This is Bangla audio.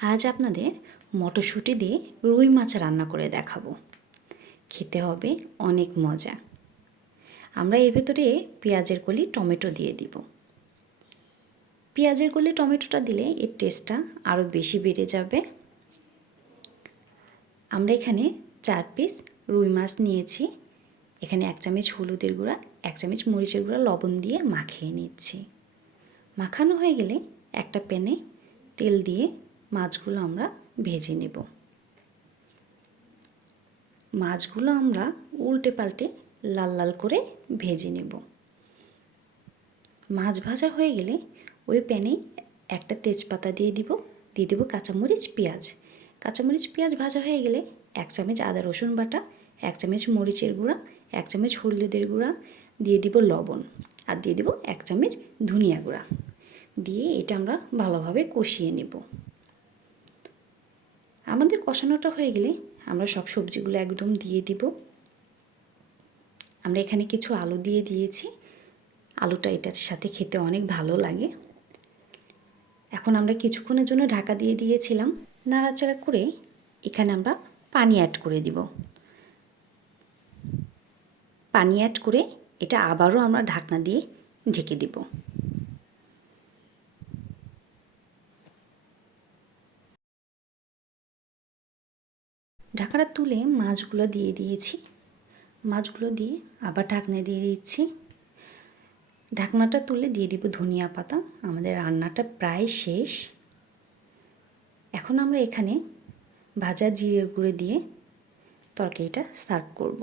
আজ আপনাদের মটরশুঁটি দিয়ে রুই মাছ রান্না করে দেখাবো। খেতে হবে অনেক মজা। আমরা এর ভেতরে পেঁয়াজের কলি টমেটো দিয়ে দিব। পেঁয়াজের কলি টমেটোটা দিলে এর টেস্টটা আরও বেশি বেড়ে যাবে। আমরা এখানে 4 পিস রুই মাছ নিয়েছি। এখানে 1 চামচ হলুদের গুঁড়া, 1 চামচ মরিচের গুঁড়া লবণ দিয়ে মাখিয়ে নিচ্ছি। মাখানো হয়ে গেলে একটা প্যানে তেল দিয়ে মাছগুলো আমরা ভেজে নেব। মাছগুলো আমরা উল্টে পাল্টে লাল লাল করে ভেজে নেব। মাছ ভাজা হয়ে গেলে ওই প্যানেই একটা তেজপাতা দিয়ে দিব কাঁচামরিচ পেঁয়াজ। কাঁচামরিচ পেঁয়াজ ভাজা হয়ে গেলে 1 চামচ আদা রসুন বাটা, 1 চামচ মরিচের গুঁড়া, 1 চামচ হলুদের গুঁড়া, দিয়ে দিব লবণ, আর দিয়ে দিব 1 চামচ ধনিয়া গুঁড়া। দিয়ে এটা আমরা ভালোভাবে কষিয়ে নেব। আমাদের কষানোটা হয়ে গেলে আমরা সব সবজিগুলো একদম দিয়ে দিব। আমরা এখানে কিছু আলু দিয়ে দিয়েছি। আলুটা এটার সাথে খেতে অনেক ভালো লাগে। এখন আমরা কিছুক্ষণের জন্য ঢাকা দিয়ে দিয়েছিলাম। নাড়াচাড়া করে এখানে আমরা পানি অ্যাড করে দিব। পানি অ্যাড করে এটা আবারও আমরা ঢাকনা দিয়ে ঢেকে দিব। ঢাকাটা তুলে মাছগুলো দিয়ে দিয়েছি। মাছগুলো দিয়ে আবার ঢাকনা দিয়ে দিচ্ছি। ঢাকনাটা তুলে দিয়ে দিব ধনিয়া পাতা। আমাদের রান্নাটা প্রায় শেষ। এখন আমরা এখানে ভাজা জিরের গুঁড়ো দিয়ে তরকারিটা সার্ভ করব।